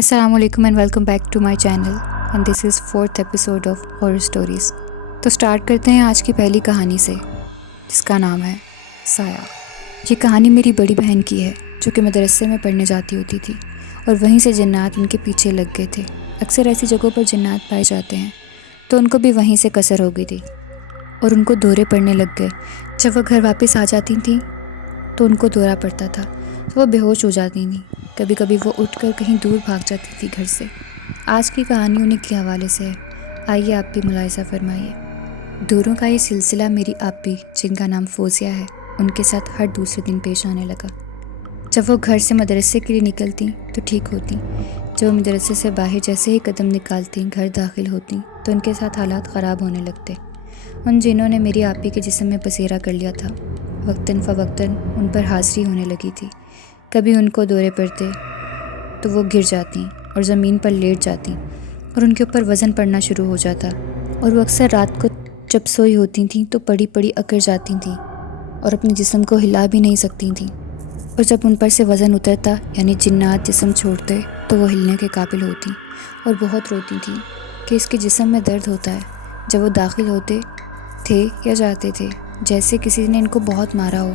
Assalamu alaikum and welcome back to my channel and this is 4th episode of Horror Stories. تو start کرتے ہیں آج کی پہلی کہانی سے جس کا نام ہے سایہ۔ یہ کہانی میری بڑی بہن کی ہے جو کہ مدرسے میں پڑھنے جاتی ہوتی تھی اور وہیں سے جنات ان کے پیچھے لگ گئے تھے۔ اکثر ایسی جگہوں پر جنات پائے جاتے ہیں تو ان کو بھی وہیں سے کثر ہو گئی تھی اور ان کو دورے پڑنے لگ گئے۔ جب وہ گھر واپس آ جاتی تھیں تو ان کو دورہ پڑتا تھا تو وہ بے ہوش ہو جاتی تھیں۔ کبھی کبھی وہ اٹھ کر کہیں دور بھاگ جاتی تھی گھر سے۔ آج کی کہانی انہیں کے حوالے سے ہے، آئیے آپ بھی ملاحظہ فرمائیے۔ دوروں کا یہ سلسلہ میری آپی جن کا نام فوزیہ ہے ان کے ساتھ ہر دوسرے دن پیش آنے لگا۔ جب وہ گھر سے مدرسے کے لیے نکلتی تو ٹھیک ہوتی، جب وہ مدرسے سے باہر جیسے ہی قدم نکالتی گھر داخل ہوتی تو ان کے ساتھ حالات خراب ہونے لگتے۔ ان جنہوں نے میری آپی کے جسم میں بسیرا کر لیا تھا وقتاً فوقتاً ان پر حاضری ہونے لگی تھی۔ کبھی ان کو دورے پڑتے تو وہ گر جاتی اور زمین پر لیٹ جاتی اور ان کے اوپر وزن پڑنا شروع ہو جاتا اور وہ اکثر رات کو جب سوئی ہوتی تھیں تو پڑی پڑی اکڑ جاتی تھیں اور اپنے جسم کو ہلا بھی نہیں سکتی تھیں، اور جب ان پر سے وزن اترتا یعنی جنات جسم چھوڑتے تو وہ ہلنے کے قابل ہوتی اور بہت روتی تھیں کہ اس کے جسم میں درد ہوتا ہے۔ جب وہ داخل ہوتے تھے یا جاتے تھے جیسے کسی نے ان کو بہت مارا ہو۔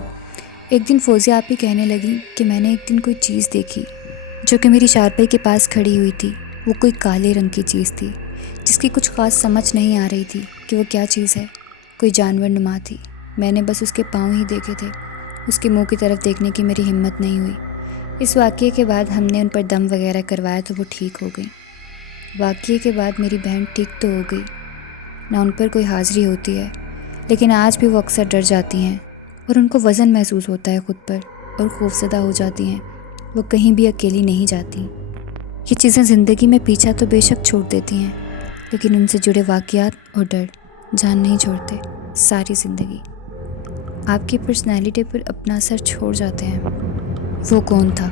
ایک دن فوزیہ آپی کہنے لگی کہ میں نے ایک دن کوئی چیز دیکھی جو کہ میری چارپائی کے پاس کھڑی ہوئی تھی۔ وہ کوئی کالے رنگ کی چیز تھی جس کی کچھ خاص سمجھ نہیں آ رہی تھی کہ وہ کیا چیز ہے۔ کوئی جانور نما تھی، میں نے بس اس کے پاؤں ہی دیکھے تھے، اس کے منہ کی طرف دیکھنے کی میری ہمت نہیں ہوئی۔ اس واقعے کے بعد ہم نے ان پر دم وغیرہ کروایا تو وہ ٹھیک ہو گئی۔ واقعے کے بعد میری بہن ٹھیک تو ہو گئی، نہ ان پر کوئی حاضری ہوتی ہے، لیکن آج بھی وہ اکثر ڈر جاتی ہیں اور ان کو وزن محسوس ہوتا ہے خود پر اور خوفزدہ ہو جاتی ہیں۔ وہ کہیں بھی اکیلی نہیں جاتی۔ یہ چیزیں زندگی میں پیچھا تو بے شک چھوڑ دیتی ہیں لیکن ان سے جڑے واقعات اور ڈر جان نہیں چھوڑتے ساری زندگی۔ آپ کی پرسنالٹی پر اپنا اثر چھوڑ جاتے ہیں۔ وہ کون تھا؟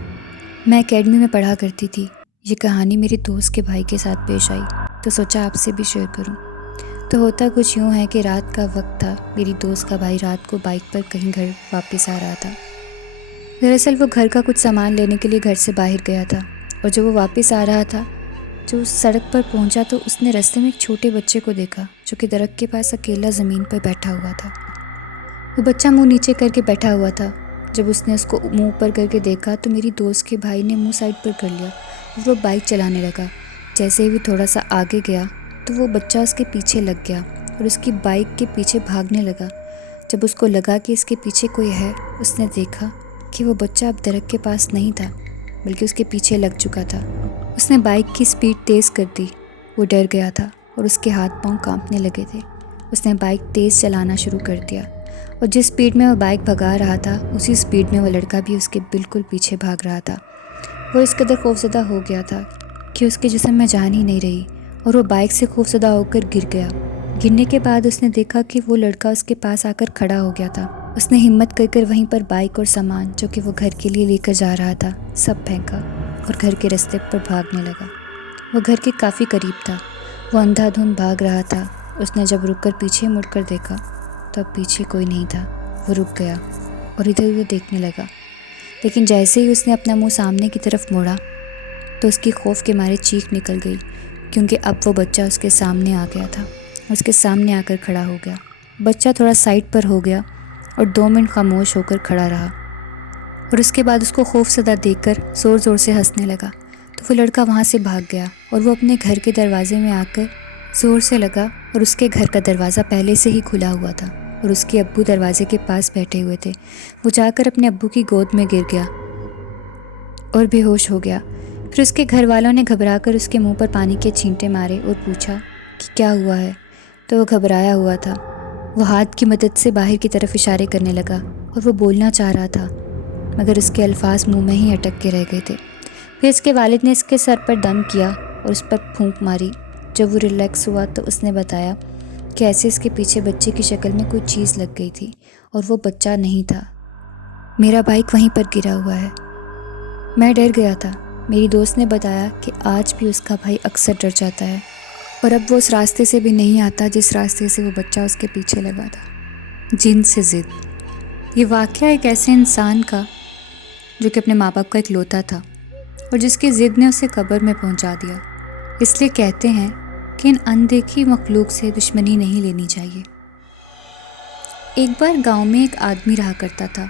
میں اکیڈمی میں پڑھا کرتی تھی۔ یہ کہانی میری دوست کے بھائی کے ساتھ پیش آئی تو سوچا آپ سے بھی شیئر کروں۔ تو ہوتا کچھ یوں ہے کہ رات کا وقت تھا، میری دوست کا بھائی رات کو بائک پر کہیں گھر واپس آ رہا تھا۔ دراصل وہ گھر کا کچھ سامان لینے کے لیے گھر سے باہر گیا تھا اور جب وہ واپس آ رہا تھا جو اس سڑک پر پہنچا تو اس نے رستے میں ایک چھوٹے بچے کو دیکھا جو کہ درخت کے پاس اکیلا زمین پر بیٹھا ہوا تھا۔ وہ بچہ منہ نیچے کر کے بیٹھا ہوا تھا۔ جب اس نے اس کو منہ اوپر کر کے دیکھا تو میری دوست کے بھائی نے منہ سائڈ پر کر لیا اور وہ بائک چلانے لگا۔ جیسے ہی وہ تھوڑا سا آگے گیا تو وہ بچہ اس کے پیچھے لگ گیا اور اس کی بائک کے پیچھے بھاگنے لگا۔ جب اس کو لگا کہ اس کے پیچھے کوئی ہے، اس نے دیکھا کہ وہ بچہ اب درخت کے پاس نہیں تھا بلکہ اس کے پیچھے لگ چکا تھا۔ اس نے بائک کی سپیڈ تیز کر دی۔ وہ ڈر گیا تھا اور اس کے ہاتھ پاؤں کانپنے لگے تھے۔ اس نے بائک تیز چلانا شروع کر دیا اور جس سپیڈ میں وہ بائک بھگا رہا تھا اسی سپیڈ میں وہ لڑکا بھی اس کے بالکل پیچھے بھاگ رہا تھا۔ وہ اس قدر خوفزدہ ہو گیا تھا کہ اس کے جسم میں جان ہی نہیں رہی اور وہ بائک سے خوفزدہ ہو کر گر گیا۔ گرنے کے بعد اس نے دیکھا کہ وہ لڑکا اس کے پاس آ کر کھڑا ہو گیا تھا۔ اس نے ہمت کر کر وہیں پر بائک اور سامان جو کہ وہ گھر کے لیے لے کر جا رہا تھا سب پھینکا اور گھر کے رستے پر بھاگنے لگا۔ وہ گھر کے کافی قریب تھا۔ وہ اندھا دھند بھاگ رہا تھا۔ اس نے جب رک کر پیچھے مڑ کر دیکھا تو اب پیچھے کوئی نہیں تھا۔ وہ رک گیا اور ادھر ادھر دیکھنے لگا، لیکن جیسے ہی اس نے اپنا منہ سامنے کی طرف موڑا تو اس کی خوف کے مارے چیخ نکل گئی، کیونکہ اب وہ بچہ اس کے سامنے آ گیا تھا اور اس کے سامنے آ کر کھڑا ہو گیا۔ بچہ تھوڑا سائڈ پر ہو گیا اور 2 منٹ خاموش ہو کر کھڑا رہا اور اس کے بعد اس کو خوف زدہ دیکھ کر زور زور سے ہنسنے لگا۔ تو وہ لڑکا وہاں سے بھاگ گیا اور وہ اپنے گھر کے دروازے میں آ کر زور سے لگا اور اس کے گھر کا دروازہ پہلے سے ہی کھلا ہوا تھا اور اس کے ابو دروازے کے پاس بیٹھے ہوئے تھے۔ وہ جا کر اپنے ابو کی گود میں گر گیا اور بے ہوش ہو گیا۔ پھر اس کے گھر والوں نے گھبرا کر اس کے منہ پر پانی کے چھینٹے مارے اور پوچھا کہ کیا ہوا ہے، تو وہ گھبرایا ہوا تھا۔ وہ ہاتھ کی مدد سے باہر کی طرف اشارے کرنے لگا اور وہ بولنا چاہ رہا تھا مگر اس کے الفاظ منہ میں ہی اٹک کے رہ گئے تھے۔ پھر اس کے والد نے اس کے سر پر دم کیا اور اس پر پھونک ماری۔ جب وہ ریلیکس ہوا تو اس نے بتایا کہ ایسے اس کے پیچھے بچے کی شکل میں کوئی چیز لگ گئی تھی اور وہ بچہ نہیں تھا۔ میرا بائک وہیں پر گرا ہوا ہے۔ میں ڈر گیا تھا۔ میری دوست نے بتایا کہ آج بھی اس کا بھائی اکثر ڈر جاتا ہے اور اب وہ اس راستے سے بھی نہیں آتا جس راستے سے وہ بچہ اس کے پیچھے لگا تھا۔ جن سے ضد۔ یہ واقعہ ایک ایسے انسان کا جو کہ اپنے ماں باپ کا اکلوتا تھا اور جس کی ضد نے اسے قبر میں پہنچا دیا۔ اس لیے کہتے ہیں کہ ان اندیکھی مخلوق سے دشمنی نہیں لینی چاہیے۔ ایک بار گاؤں میں ایک آدمی رہا کرتا تھا۔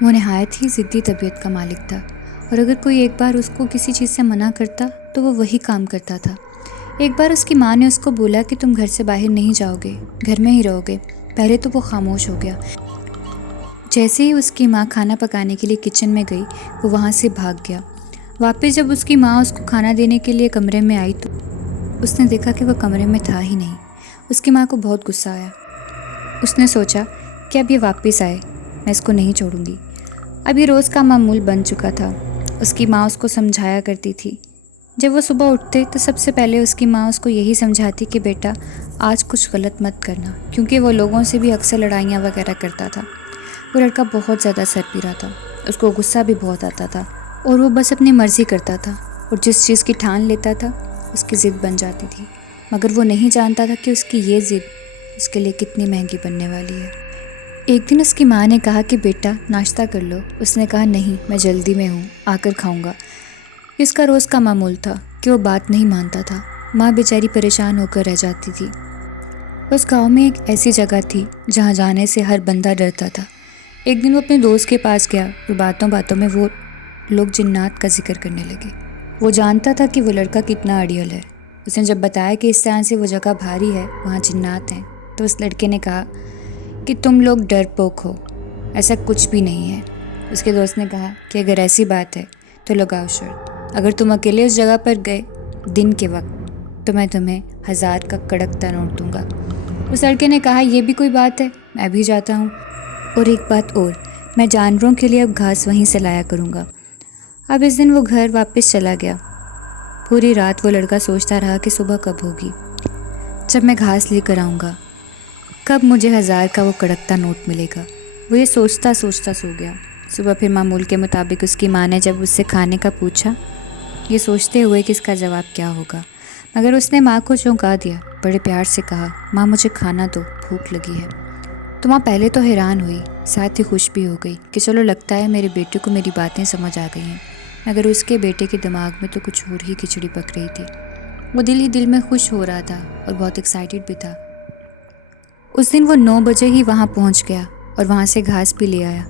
وہ نہایت ہی ضدی طبیعت کا مالک تھا، اور اگر کوئی ایک بار اس کو کسی چیز سے منع کرتا تو وہ وہی کام کرتا تھا۔ ایک بار اس کی ماں نے اس کو بولا کہ تم گھر سے باہر نہیں جاؤ گے، گھر میں ہی رہو گے۔ پہلے تو وہ خاموش ہو گیا۔ جیسے ہی اس کی ماں کھانا پکانے کے لیے کچن میں گئی، وہ وہاں سے بھاگ گیا۔ واپس جب اس کی ماں اس کو کھانا دینے کے لیے کمرے میں آئی تو اس نے دیکھا کہ وہ کمرے میں تھا ہی نہیں۔ اس کی ماں کو بہت غصہ آیا۔ اس نے سوچا کہ اب یہ واپس آئے، میں اس کو نہیں چھوڑوں گی۔ اب یہ روز کا معمول بن چکا تھا۔ اس کی ماں اس کو سمجھایا کرتی تھی۔ جب وہ صبح اٹھتے تو سب سے پہلے اس کی ماں اس کو یہی سمجھاتی کہ بیٹا آج کچھ غلط مت کرنا، کیونکہ وہ لوگوں سے بھی اکثر لڑائیاں وغیرہ کرتا تھا۔ وہ لڑکا بہت زیادہ سرپیرا تھا، اس کو غصہ بھی بہت آتا تھا، اور وہ بس اپنی مرضی کرتا تھا، اور جس چیز کی ٹھان لیتا تھا اس کی ضد بن جاتی تھی، مگر وہ نہیں جانتا تھا کہ اس کی یہ ضد اس کے لیے کتنی مہنگی بننے والی ہے۔ ایک دن اس کی ماں نے کہا کہ بیٹا ناشتہ کر لو۔ اس نے کہا نہیں، میں جلدی میں ہوں، آ کر کھاؤں گا۔ اس کا روز کا معمول تھا کہ وہ بات نہیں مانتا تھا۔ ماں بیچاری پریشان ہو کر رہ جاتی تھی۔ اس گاؤں میں ایک ایسی جگہ تھی جہاں جانے سے ہر بندہ ڈرتا تھا۔ ایک دن وہ اپنے دوست کے پاس گیا اور باتوں باتوں میں وہ لوگ جنات کا ذکر کرنے لگے۔ وہ جانتا تھا کہ وہ لڑکا کتنا اڑیل ہے۔ اس نے جب بتایا کہ اس طرح سے وہ جگہ بھاری ہے، وہاں جنات ہیں، تو اس لڑکے نے کہا کہ تم لوگ ڈرپوک ہو، ایسا کچھ بھی نہیں ہے۔ اس کے دوست نے کہا کہ اگر ایسی بات ہے تو لگاؤ شرط، اگر تم اکیلے اس جگہ پر گئے دن کے وقت تو میں تمہیں 1000 کا کڑکتا نوٹ دوں گا۔ اس لڑکے نے کہا یہ بھی کوئی بات ہے، میں بھی جاتا ہوں، اور ایک بات اور، میں جانوروں کے لیے اب گھاس وہیں سے لایا کروں گا۔ اب اس دن وہ گھر واپس چلا گیا۔ پوری رات وہ لڑکا سوچتا رہا کہ صبح کب ہوگی، جب میں گھاس لے کر آؤں گا، کب مجھے 1000 کا وہ کڑکتا نوٹ ملے گا۔ وہ یہ سوچتا سوچتا سو گیا۔ صبح پھر معمول کے مطابق اس کی ماں نے جب اس سے کھانے کا پوچھا، یہ سوچتے ہوئے کہ اس کا جواب کیا ہوگا، مگر اس نے ماں کو چونکا دیا۔ بڑے پیار سے کہا ماں مجھے کھانا دو، بھوک لگی ہے۔ تو ماں پہلے تو حیران ہوئی، ساتھ ہی خوش بھی ہو گئی کہ چلو لگتا ہے میرے بیٹے کو میری باتیں سمجھ آ گئی ہیں، مگر اس کے بیٹے کے دماغ میں تو کچھ اور ہی کھچڑی پک رہی تھی۔ وہ دل ہی دل میں خوش ہو رہا تھا اور بہت ایکسائٹیڈ بھی تھا۔ اس دن وہ 9 بجے ہی وہاں پہنچ گیا اور وہاں سے گھاس بھی لے آیا،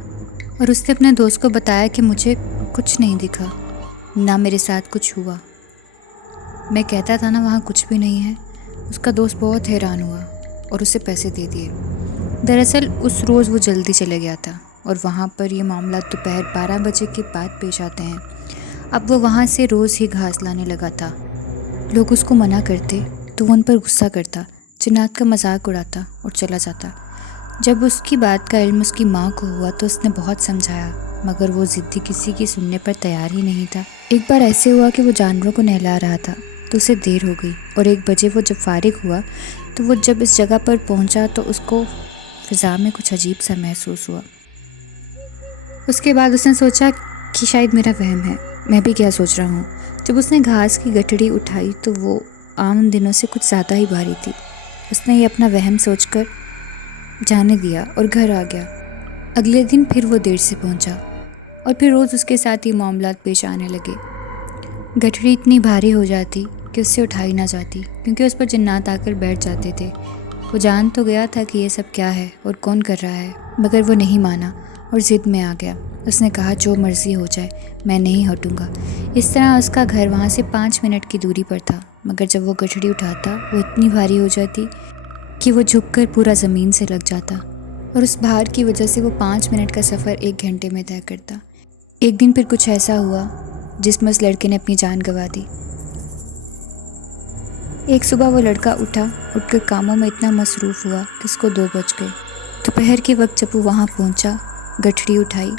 اور اس نے اپنے دوست کو بتایا کہ مجھے کچھ نہیں دکھا، نہ میرے ساتھ کچھ ہوا، میں کہتا تھا نا وہاں کچھ بھی نہیں ہے۔ اس کا دوست بہت حیران ہوا اور اسے پیسے دے دیے۔ دراصل اس روز وہ جلدی چلے گیا تھا، اور وہاں پر یہ معاملات دوپہر 12 بجے کے بعد پیش آتے ہیں۔ اب وہ وہاں سے روز ہی گھاس لانے لگا تھا۔ لوگ اس کو منع کرتے تو وہ ان پر غصہ کرتا، جنات کا مذاق اڑاتا اور چلا جاتا۔ جب اس کی بات کا علم اس کی ماں کو ہوا تو اس نے بہت سمجھایا، مگر وہ ضدی کسی کی سننے پر تیار ہی نہیں تھا۔ ایک بار ایسے ہوا کہ وہ جانوروں کو نہلا رہا تھا تو اسے دیر ہو گئی، اور 1 بجے وہ جب فارغ ہوا تو وہ جب اس جگہ پر پہنچا تو اس کو فضا میں کچھ عجیب سا محسوس ہوا۔ اس کے بعد اس نے سوچا کہ شاید میرا وہم ہے، میں بھی کیا سوچ رہا ہوں۔ جب اس نے گھاس کی گٹھڑی اٹھائی تو وہ عام دنوں سے کچھ زیادہ ہی بھاری تھی۔ اس نے یہ اپنا وہم سوچ کر جانے دیا اور گھر آ گیا۔ اگلے دن پھر وہ دیر سے پہنچا، اور پھر روز اس کے ساتھ یہ معاملات پیش آنے لگے۔ گٹھڑی اتنی بھاری ہو جاتی کہ اس سے اٹھائی نہ جاتی، کیونکہ اس پر جنات آ کر بیٹھ جاتے تھے۔ وہ جان تو گیا تھا کہ یہ سب کیا ہے اور کون کر رہا ہے، مگر وہ نہیں مانا اور ضد میں آ گیا۔ اس نے کہا جو مرضی ہو جائے، میں نہیں ہٹوں گا۔ اس طرح اس کا گھر وہاں سے 5 منٹ کی دوری پر تھا، مگر جب وہ گٹھڑی اٹھاتا وہ اتنی بھاری ہو جاتی کہ وہ جھک کر پورا زمین سے لگ جاتا، اور اس بھار کی وجہ سے وہ 5 منٹ کا سفر 1 گھنٹے میں طے کرتا۔ ایک دن پھر کچھ ایسا ہوا جس میں اس لڑکے نے اپنی جان گنوا دی۔ ایک صبح وہ لڑکا اٹھ کر کاموں میں اتنا مصروف ہوا کہ اس کو 2 بج گئے۔ دوپہر کے وقت جب وہ وہاں پہنچا، گٹھڑی اٹھائی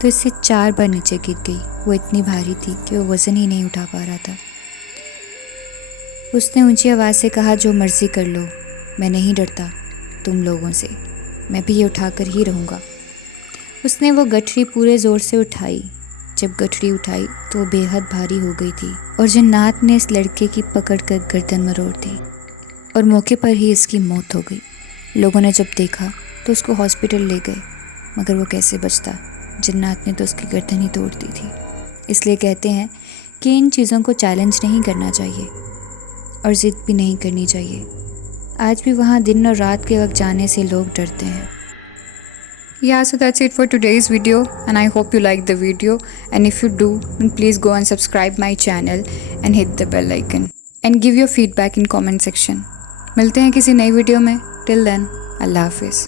تو اس سے 4 بار نیچے گر گئی۔ وہ اتنی بھاری تھی کہ وہ وزن ہی نہیں اٹھا پا رہا تھا۔ اس نے اونچی آواز سے کہا جو مرضی کر لو، میں نہیں ڈرتا تم لوگوں سے، میں بھی یہ اٹھا کر ہی رہوں گا۔ اس نے وہ گٹھڑی پورے زور سے اٹھائی۔ جب گٹھڑی اٹھائی تو وہ بے حد بھاری ہو گئی تھی، اور جنات نے اس لڑکے کی پکڑ کر گردن مروڑ دی، اور موقع پر ہی اس کی موت ہو گئی۔ لوگوں نے جب دیکھا تو اس کو ہاسپٹل لے گئے، مگر وہ کیسے بچتا، جنات نے تو اس کی گردن ہی توڑ دی تھی۔ اس لیے کہتے ہیں کہ ان چیزوں کو چیلنج نہیں کرنا چاہیے اور ضد بھی نہیں کرنی چاہیے. آج بھی وہاں دن اور رات کے وقت جانے سے لوگ ڈرتے ہیں. Yeah, so that's it for today's video, and I hope you liked the video. And if you do, then please go and subscribe my channel and hit the bell icon. And give your feedback in comment section. ملتے ہیں کسی نئی video میں. Till then, اللہ حافظ.